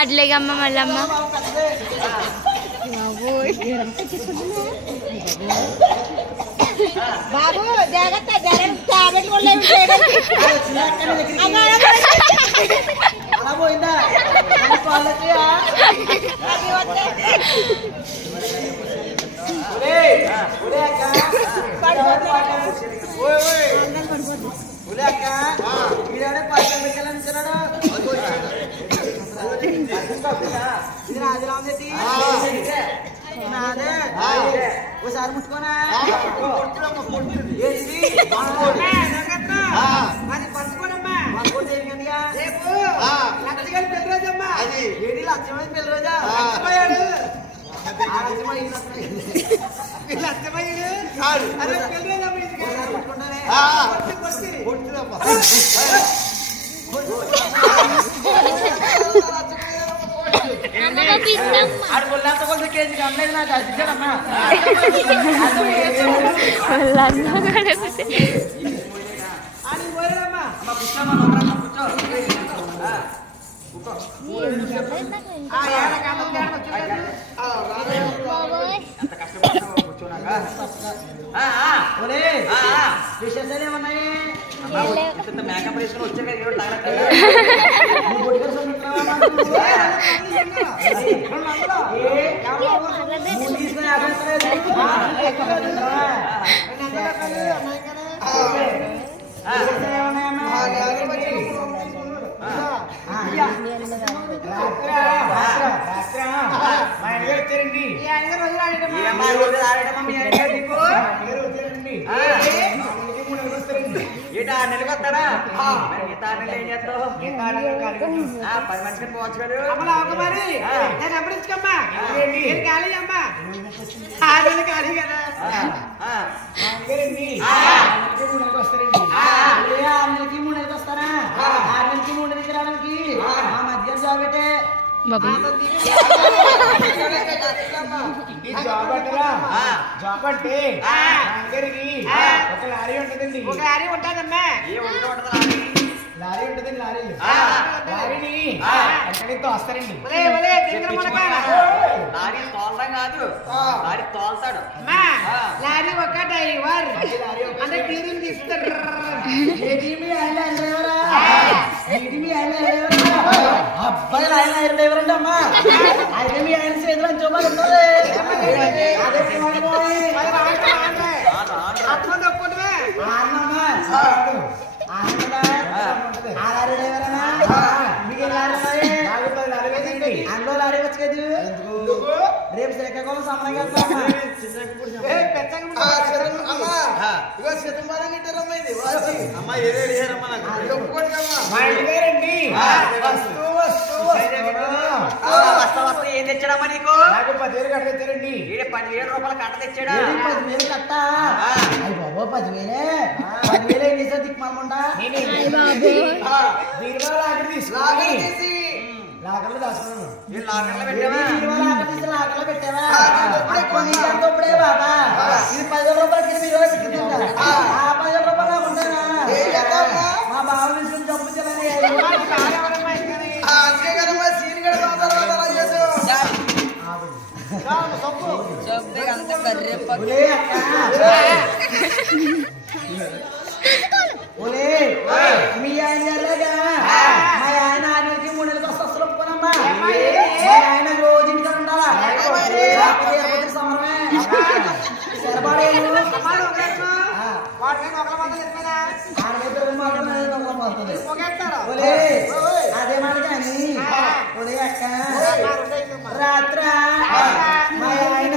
అట్లేగమ్మ మళ్ళమ్మ బాబు జాగ్రత్త టాబ్లెట్లు కూడా పోయిందా ఒకసారి ముట్టుకోనా పంచుకోనమ్మా రేపు లక్షగా పెళ్ళరోజమ్మా ఏది లక్ష్యమైన పెళ్ళరోజా కేజీ అమ్మాయి నాకు అడిగాడమ్మా విశేషాలు ఏమన్నాయి మేకప్ వేసుకుని వచ్చాక ఏటా నిలకొస్తారా ఏం చేస్తావు 10 మందికి పోవచ్చు కదా మరి నేను ఎంపరించుకమ్మా ఖాళీ అమ్మా 6 నెలలు ఖాళీ కదా 6 నెలలకి 3 నెలలకు వస్తారా 6 నెలలకి 3 నెలలకి రావడానికి మా మధ్య జాబ్ పెట్టే జాబ్ అంటే ఒక లారీ ఉంటుందండి ఒక లారీ ఉంటుందమ్మా లారీ ఉంటుందండి లారీని ఎక్కడితో వస్తారండి లారీ తోలడం కాదు లారీ తోలుతాడు లారీ ఒక డ్రైవర్ అంటే క్లీనింగ్ తీస్తారు అబ్బాయి ఆయన డ్రైవర్ అంటే అమ్మా అయితే మీ ఆయన చేతులు అని చూపాలి అందులో లారీ వచ్చు కదా రేపు శ్రీకాకుళం సమరంగా ఏం తెచ్చాడమ్మా నీకు 10,000 కట్ట తెచ్చారండి 10,000 రూపాయల కట్ట తెచ్చాడా 10,000 కట్ట అయ్యి బాబో 10,000 ఏం చేసా దిక్కుమాలకుండా లాకర్లో దాచుకున్నాను లాకర్లో పెట్టావా ఇప్పుడే బాబా ఇది 10,000 రూపాయలకి మీరు 10,000 రూపాయలు నాకు ఉంటానా మా బావ నుంచి చంపుతానని మీ ఆయన గారుగా మా ఆయన 6 నెలలకి 3 నెలలకు వస్తే అసలు ఒప్పుకోనమ్మా మా ఆయన రోజు ఇంటికి ఉండాలా సమరమే అదే మాట కానీ అక్క రాత్ర మా ఆయన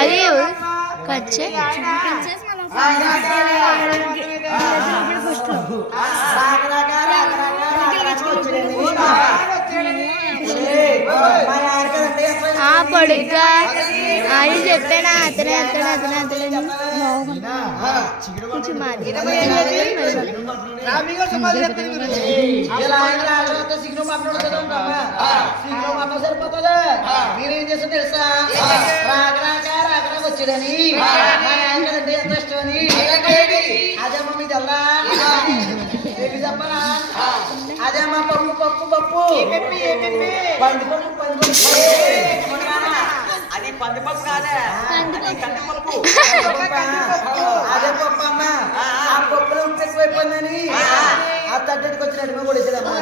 అది కచ్చే పొడుగ్గా అది చెప్పానా అతనే కొంచెం సరిపోతుంది మీరేం చేస్తారు తెలుసా రాక వచ్చి పెట్టాడని అంటే ఎంత ఇష్టమని అదేమ్మ మీది అల్లా ఏమి చెప్పనా అదేమ్మ పప్పు పప్పు పప్పు పందిపప్పు పందిపప్పు అది పందిపప్పు కాదా కందిపప్పు అదే పప్పు అమ్మ ఆ పప్పులో ఉప్పు ఎక్కువైపోయిందని ఆ తట్టెట్టుకు వచ్చినట్టు కూడా ఇచ్చేదమ్మా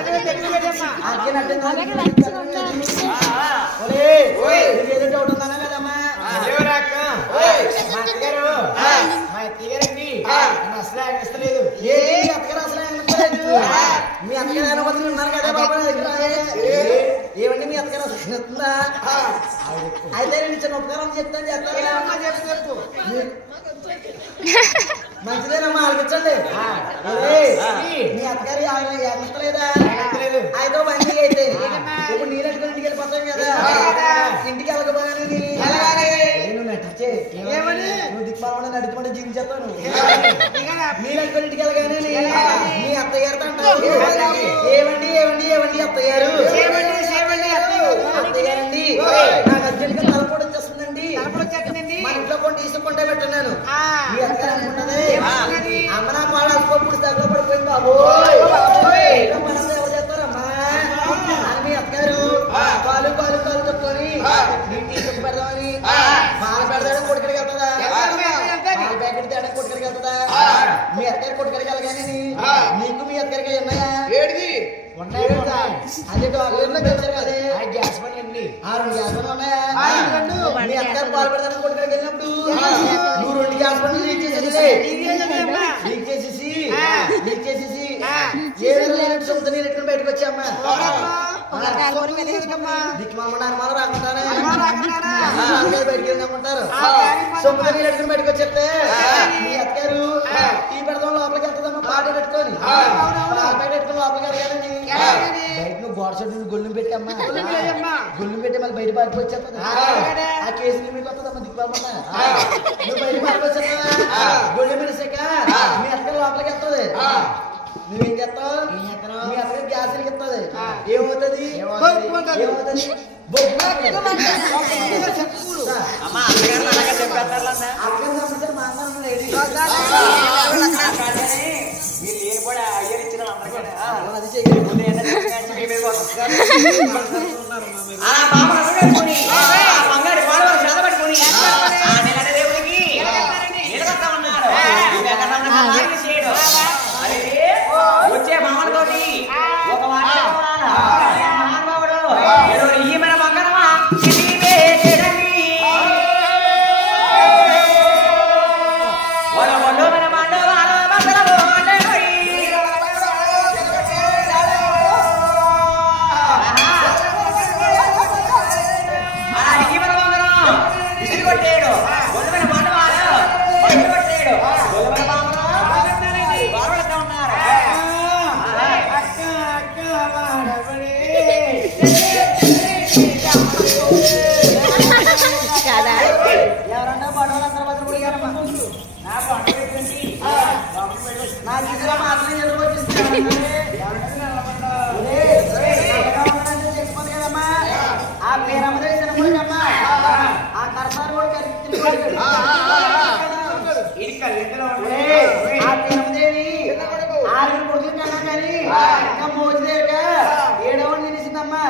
ఏదో డౌట్ ఉందన్నా కదమ్మా మీ అత్తగారు అనుమతులు ఉన్నారు కదా బాబా ఏమండి మీ అత్తగారు వస్తుందా అయితే నేను చిన్న ఉపకారం చెప్తాను చేస్తాను మంచిదేనమ్మా ఆలోచించండి మీ అత్తగారి ఎక్కలేదా అయితే బండి అయితే ఇప్పుడు నీళ్ళట్టుకుని ఇంటికి వెళ్ళిపోతాం కదా ఇంటికి వెళ్ళకపోయాను నువ్వు దిక్కుమాల నడుచుకుంటే జీవించేస్తాను నీళ్ళట్టుకుని ఇంటికి వెళ్ళగానే మీ అత్తగారితో అంటారు ఏమండి ఏమండి ఏమండి అత్తగారు అత్తగారండి నాకు అర్జెంట్గా తలపోటు వచ్చేస్తుందండి మా ఇంట్లో కొన్ని తీసుకుంటే పెట్టాను మీ అత్తగారు అనుకుంటది అమ్మ నాకు వాళ్ళు అల్పప్పుడు దగ్గర పడిపోయింది బాబు మనసు ఎవరు చేస్తారమ్మా అని మీ అత్తగారు పాలు పాలు పాలు చెప్పుకొని నీకు తీసుకు పెడదామని పాలు పెడదామని కొడుకడికి వెళ్తుందా పాలు ప్యాకెట్ తేడానికి కొడుకడికి వెళ్తుందా మీ అత్తగారు కొడుకడికి వెళ్ళగానే నీకు మీ అత్తగారికి ఉన్నాయా అదే డాక్టర్ అదే గ్యాస్ బండి అండి 2 గ్యాస్ బండ్లు ఉన్నాయా మీ అత్తగారు పాలు పెడతానికి కొడుకడికి వెళ్ళినప్పుడు నువ్వు 2 గ్యాస్ బండ్లు లీక్ చేసేసి ఏదో లేనట్టు సొంత నీళ్ళు బయటకు వచ్చామ్మా దిక్కుమాల అనుమానం రాకుండానే బయటకు వెళ్ళమంటారు సొంత నీళ్ళు ఎట్టుకుని బయటకు వచ్చేస్తే మీ అత్తగారు టీ పెడదాం లోపలికి వెళ్తుందమ్మా పాట పెట్టుకొని పాట పెట్టుకుని లోపలికి వెళ్ళగానే బయట నువ్వు గోడ చెట్టు గొల్లు పెట్టమ్మా గొల్లు పెట్టి మళ్ళీ బయట పారిపోయి వచ్చేస్తుంది ఆ కేసు మీకు వస్తుందమ్మా దిక్కుమాలమ్మా నువ్వు బయట పారిపోయి వచ్చేస్తా గొల్లు పెడిసాక మీ అత్తగారు లోపలికి వెళ్తుంది నువ్వేం చేస్తావు మీ అత్తగారు గ్యాస్ వెలిగిస్తుంది ఏమవుతుంది వచ్చే మామూలుతోటి ఒక మహానుభావుడు ఈమెన బంగారమా ఏడవ నిలిచిందమ్మా